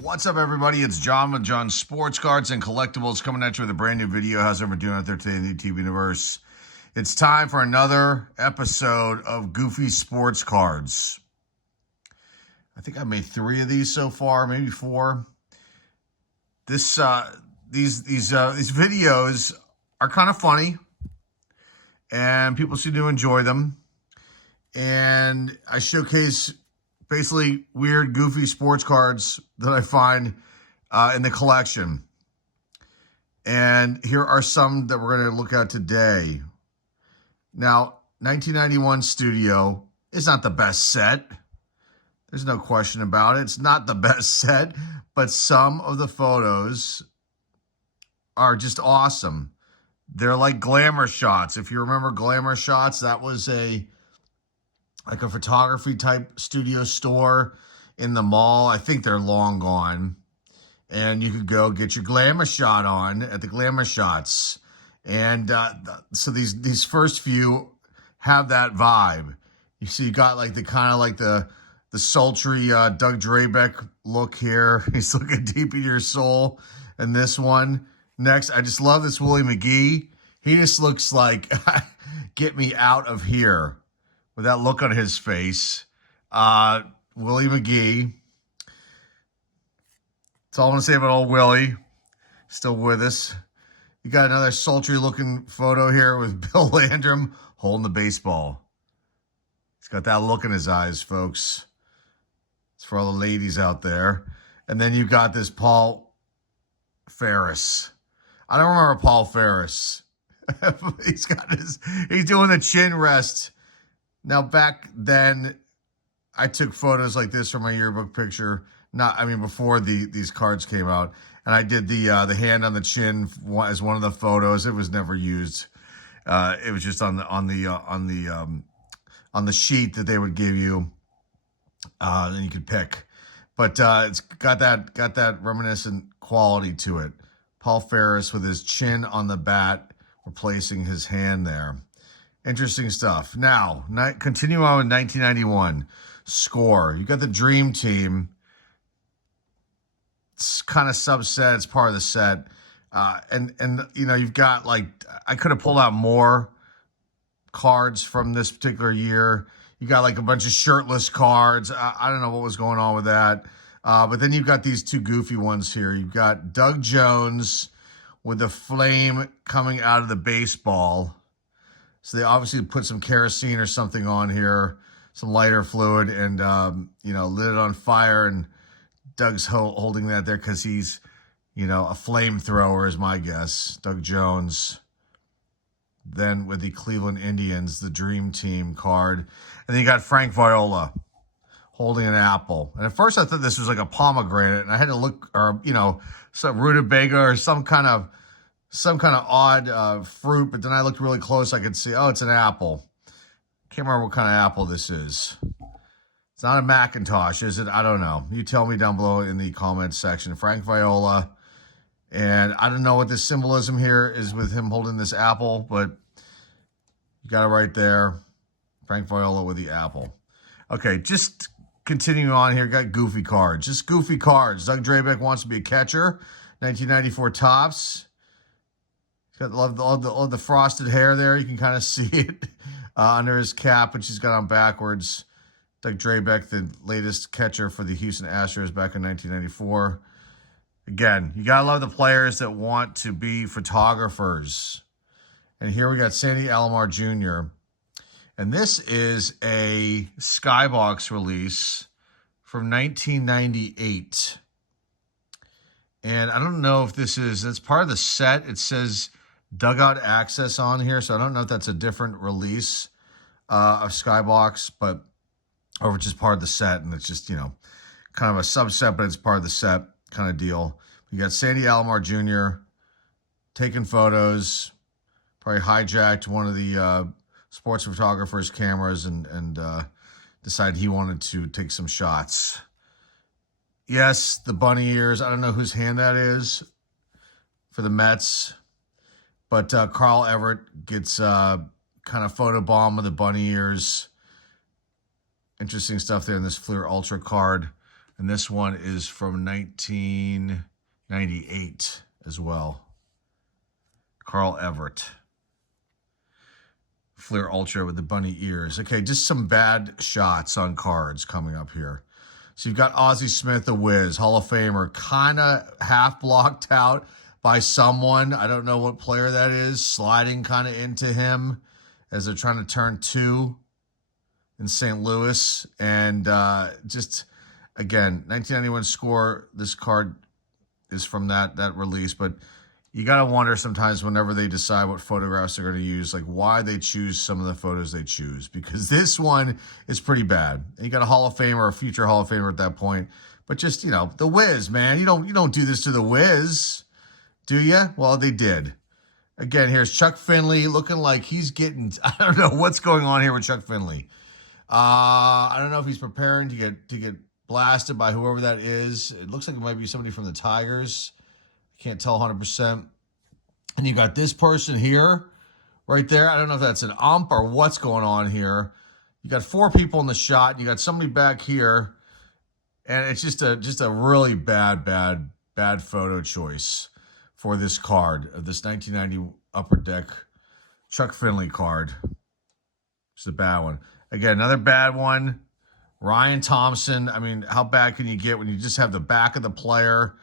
What's up, everybody? It's John with John Sports Cards and Collectibles coming at you with a brand new video. How's everyone doing out there today in the TV universe? It's time for another episode of Goofy Sports Cards. I think I made 3 of these so far, maybe 4. These videos are kind of funny, and people seem to enjoy them. And I showcase basically weird, goofy sports cards that I find in the collection. And here are some that we're going to look at today. Now, 1991 Studio is not the best set. There's no question about it. It's not the best set, but some of the photos are just awesome. They're like glamour shots. If you remember glamour shots, that was a photography type studio store in the mall. I think they're long gone. And you could go get your glamour shot on at the glamour shots. And so these first few have that vibe. You see, you got like the kind of like the sultry Doug Drabeck look here. He's looking deep into your soul. And this one next, I just love this Willie McGee. He just looks like, get me out of here. With that look on his face. Willie McGee. That's all I'm going to say about old Willie. Still with us. You got another sultry looking photo here with Bill Landrum holding the baseball. He's got that look in his eyes, folks. It's for all the ladies out there. And then you got this Paul Ferris. I don't remember Paul Ferris. He's doing the chin rest. Now, back then, I took photos like this for my yearbook picture. Before these cards came out, and I did the hand on the chin as one of the photos. It was never used. It was just on the sheet that they would give you, and you could pick. But it's got that reminiscent quality to it. Paul Ferris with his chin on the bat, replacing his hand there. Interesting stuff. Now, continue on with 1991. Score. You got the Dream Team. It's kind of subset. It's part of the set. And you know, you've got like, I could have pulled out more cards from this particular year. You got like a bunch of shirtless cards. I don't know what was going on with that. But then you've got these 2 goofy ones here. You've got Doug Jones with the flame coming out of the baseball. So they obviously put some kerosene or something on here, some lighter fluid, and, lit it on fire. And Doug's holding that there because he's, a flamethrower is my guess. Doug Jones. Then with the Cleveland Indians, the Dream Team card. And then you got Frank Viola holding an apple. And at first I thought this was like a pomegranate, and I had to look, or, some rutabaga or some kind of odd fruit, but then I looked really close. I could see, oh, it's an apple. Can't remember what kind of apple this is. It's not a Macintosh, is it? I don't know. You tell me down below in the comments section. Frank Viola. And I don't know what the symbolism here is with him holding this apple, but you got it right there. Frank Viola with the apple. Okay, just continuing on here. Got goofy cards. Just goofy cards. Doug Drabeck wants to be a catcher. 1994 Topps. He's got all the frosted hair there. You can kind of see it under his cap, which he's got on backwards. Doug Drabeck, the latest catcher for the Houston Astros back in 1994. Again, you got to love the players that want to be photographers. And here we got Sandy Alomar Jr. And this is a Skybox release from 1998. And I don't know if it's part of the set. It says Dugout Access on here, so I don't know if that's a different release of Skybox, or just part of the set, and it's just, kind of a subset, but it's part of the set kind of deal. We got Sandy Alomar Jr. taking photos, probably hijacked one of the sports photographer's cameras and decided he wanted to take some shots. Yes, the bunny ears. I don't know whose hand that is for the Mets. But Carl Everett gets kind of photobomb with the bunny ears. Interesting stuff there in this Fleer Ultra card. And this one is from 1998 as well. Carl Everett. Fleer Ultra with the bunny ears. Okay, just some bad shots on cards coming up here. So you've got Ozzie Smith, the Wiz, Hall of Famer, kind of half blocked out by someone. I don't know what player that is, sliding kind of into him as they're trying to turn 2 in St. Louis. And just, again, 1991 score. This card is from that release. But you got to wonder sometimes whenever they decide what photographs they're going to use, like why they choose some of the photos they choose. Because this one is pretty bad. And you got a Hall of Famer, a future Hall of Famer at that point. But just, you know, the Wiz, man. You don't do this to the Wiz, do you? Well, they did. Again, here's Chuck Finley looking like he's getting, I don't know what's going on here with Chuck Finley. I don't know if he's preparing to get blasted by whoever that is. It looks like it might be somebody from the Tigers. Can't tell 100%. And you got this person here, right there. I don't know if that's an ump or what's going on here. You got 4 people in the shot. And you got somebody back here. And it's just a really bad photo choice for this card of this 1990 Upper Deck Chuck Finley card. It's a bad one. Again, another bad one. Ryan Thompson. I mean, how bad can you get when you just have the back of the player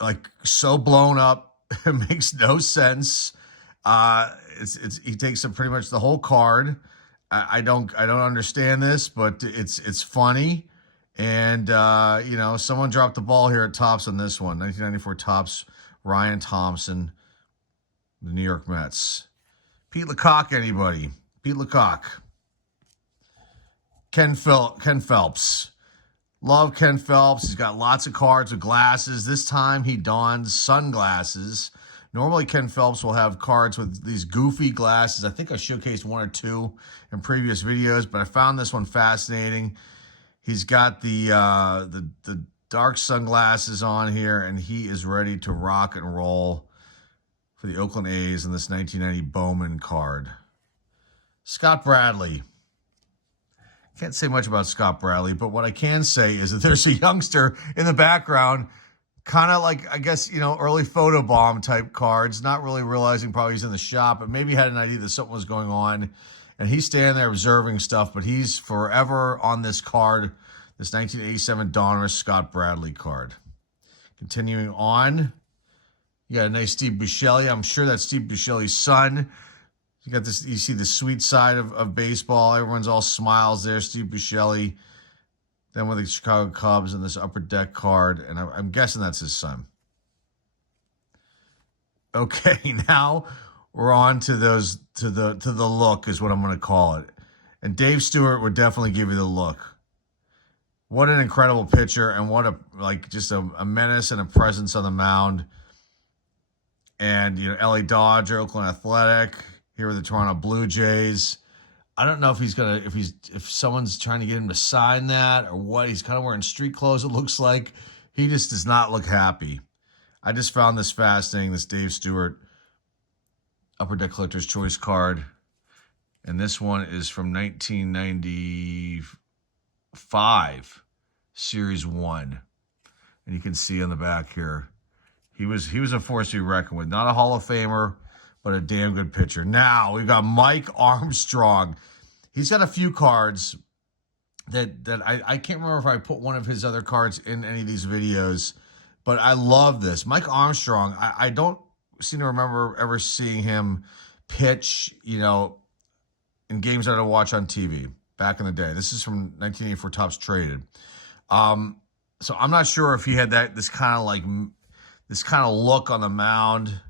like so blown up? It makes no sense. He takes pretty much the whole card. I don't understand this, but it's funny. And you know, someone dropped the ball here at Topps on this one. 1994 Topps, Ryan Thompson, the New York Mets. Pete Lecoq, anybody? Pete Lecoq. Ken Phelps. Love Ken Phelps. He's got lots of cards with glasses. This time he dons sunglasses. Normally Ken Phelps will have cards with these goofy glasses. I think I showcased 1 or 2 in previous videos, but I found this one fascinating. He's got the dark sunglasses on here, and he is ready to rock and roll for the Oakland A's in this 1990 Bowman card. Scott Bradley. Can't say much about Scott Bradley, but what I can say is that there's a youngster in the background, kind of like, I guess, you know, early photobomb type cards, not really realizing probably he's in the shop, but maybe had an idea that something was going on. And he's standing there observing stuff, but he's forever on this card, this 1987 Donruss Scott Bradley card. Continuing on, you got a nice Steve Buscemi. I'm sure that's Steve Buscemi's son. You got this. You see the sweet side of baseball. Everyone's all smiles there. Steve Buscemi. Then with the Chicago Cubs and this Upper Deck card, and I'm guessing that's his son. Okay, now we're on to those to the look is what I'm going to call it. And Dave Stewart would definitely give you the look. What an incredible pitcher, and what just a menace and a presence on the mound. And you know, LA Dodger, Oakland Athletic. Here are the Toronto Blue Jays. I don't know if if someone's trying to get him to sign that or what. He's kind of wearing street clothes, it looks like. He just does not look happy. I just found this fascinating, this Dave Stewart Upper Deck Collector's Choice card. And this one is from 1995, Series 1. And you can see on the back here, he was a force to be reckoned with. Not a Hall of Famer, but a damn good pitcher. Now, we've got Mike Armstrong. He's got a few cards that I can't remember if I put one of his other cards in any of these videos, but I love this. Mike Armstrong, I don't seem to remember ever seeing him pitch, you know, in games that I watch on TV back in the day. This is from 1984 Topps Traded. So I'm not sure if he had this kind of look on the mound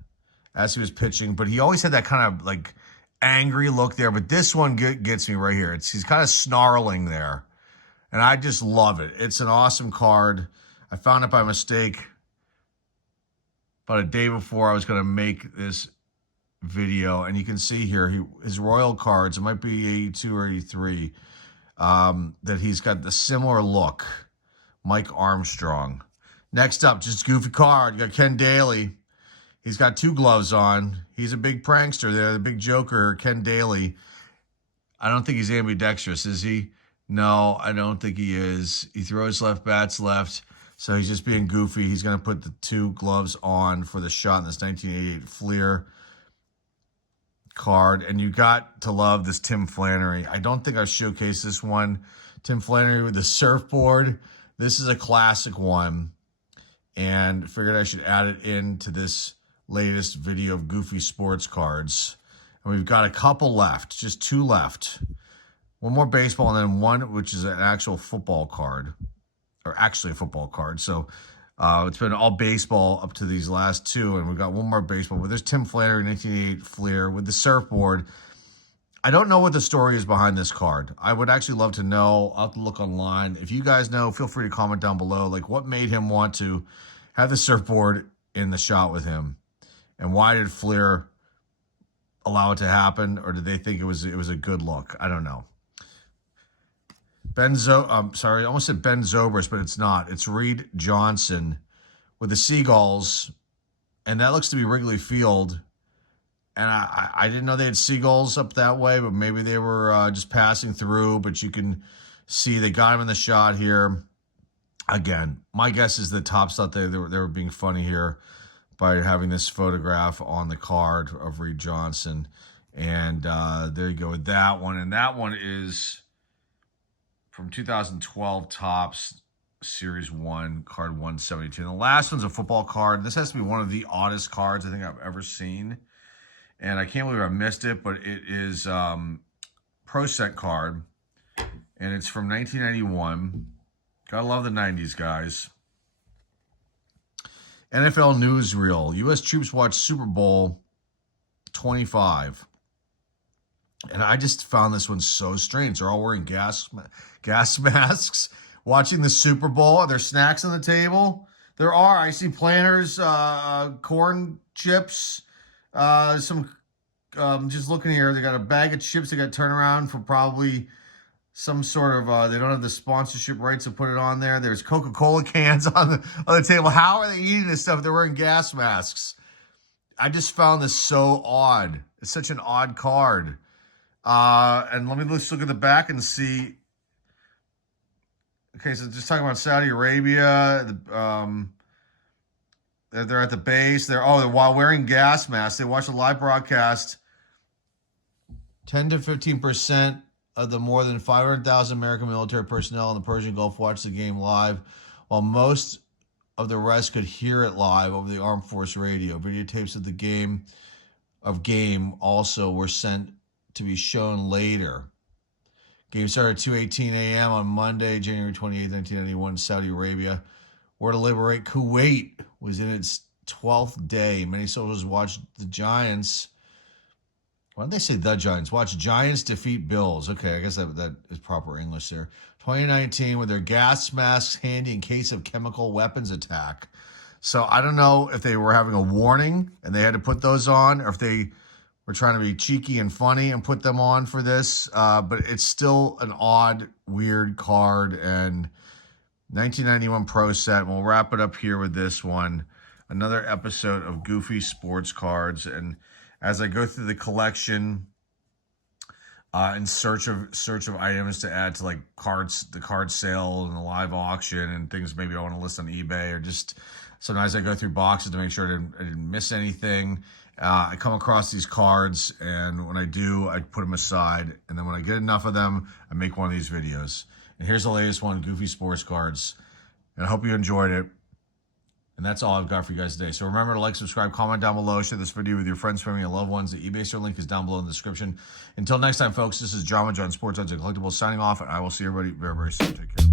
as he was pitching, but he always had that kind of like angry look there. But this one gets me right here. He's kind of snarling there, and I just love it. It's an awesome card. I found it by mistake about a day before I was going to make this video, and you can see here his Royal cards. It might be 82 or 83. That he's got the similar look. Mike Armstrong. Next up, just goofy card. You got Ken Daly. He's got 2 gloves on. He's a big prankster there, the big joker, Ken Daly. I don't think he's ambidextrous, is he? No, I don't think he is. He throws left, bats left. So he's just being goofy. He's going to put the 2 gloves on for the shot in this 1988 Fleer card. And you got to love this Tim Flannery. I don't think I've showcased this one. Tim Flannery with the surfboard. This is a classic one. And figured I should add it into this latest video of goofy sports cards. And we've got a couple left. Just 2 left. One more baseball and then one which is an actual football card. Or actually a football card. So it's been all baseball up to these last 2, and we've got one more baseball. But there's Tim Flannery, 1988 Fleer with the surfboard. I don't know what the story is behind this card. I would actually love to know. I'll have to look online. If you guys know, feel free to comment down below. Like, what made him want to have the surfboard in the shot with him? And why did Fleer allow it to happen? Or did they think it was a good look? I don't know. I almost said Ben Zobrist, but it's not. It's Reed Johnson with the Seagulls, and that looks to be Wrigley Field. And I didn't know they had seagulls up that way, but maybe they were just passing through. But you can see they got him in the shot here. Again, my guess is the Topps thought they were being funny here by having this photograph on the card of Reed Johnson. And there you go with that one. And that one is from 2012 Topps Series 1, card 172. And the last one's a football card. This has to be one of the oddest cards I think I've ever seen. And I can't believe I missed it, but it is Pro Set card. And it's from 1991. Gotta love the 90s, guys. NFL newsreel. U.S. troops watch Super Bowl 25. And I just found this one so strange. They're all wearing gas masks, watching the Super Bowl. Are there snacks on the table? There are. I see planters, corn chips, some, just looking here. They got a bag of chips they got turned around for probably some sort of, they don't have the sponsorship rights to put it on there. There's Coca-Cola cans on the table. How are they eating this stuff? They're wearing gas masks. I just found this so odd. It's such an odd card. And let me just look at the back and see. Okay, so just talking about Saudi Arabia. They're at the base. They're while wearing gas masks. They watch a live broadcast. 10 to 15% of the more than 500,000 American military personnel in the Persian Gulf watched the game live, while most of the rest could hear it live over the Armed Force radio. Videotapes of the game also were sent to be shown later. Game started at 2:18 a.m. on Monday, January 28, 1991, Saudi Arabia. War to liberate Kuwait was in its 12th day. Many soldiers watched the Giants. Why did they say the Giants? Watch Giants defeat Bills. Okay, I guess that is proper English there. 2019 with their gas masks handy in case of chemical weapons attack. So I don't know if they were having a warning and they had to put those on, or if they we're trying to be cheeky and funny and put them on for this, but it's still an odd, weird card. And 1991 Pro Set. And we'll wrap it up here with this one. Another episode of Goofy Sports Cards. And as I go through the collection, in search of items to add to like cards, the card sale and the live auction and things maybe I want to list on eBay, or just sometimes I go through boxes to make sure I didn't miss anything. I come across these cards, and when I do, I put them aside. And then when I get enough of them, I make one of these videos. And here's the latest one, Goofy Sports Cards. And I hope you enjoyed it. And that's all I've got for you guys today. So remember to like, subscribe, comment down below, share this video with your friends, family, and loved ones. The eBay store link is down below in the description. Until next time, folks, this is Drama John Sports Odds and Collectibles signing off, and I will see everybody very, very soon. Take care.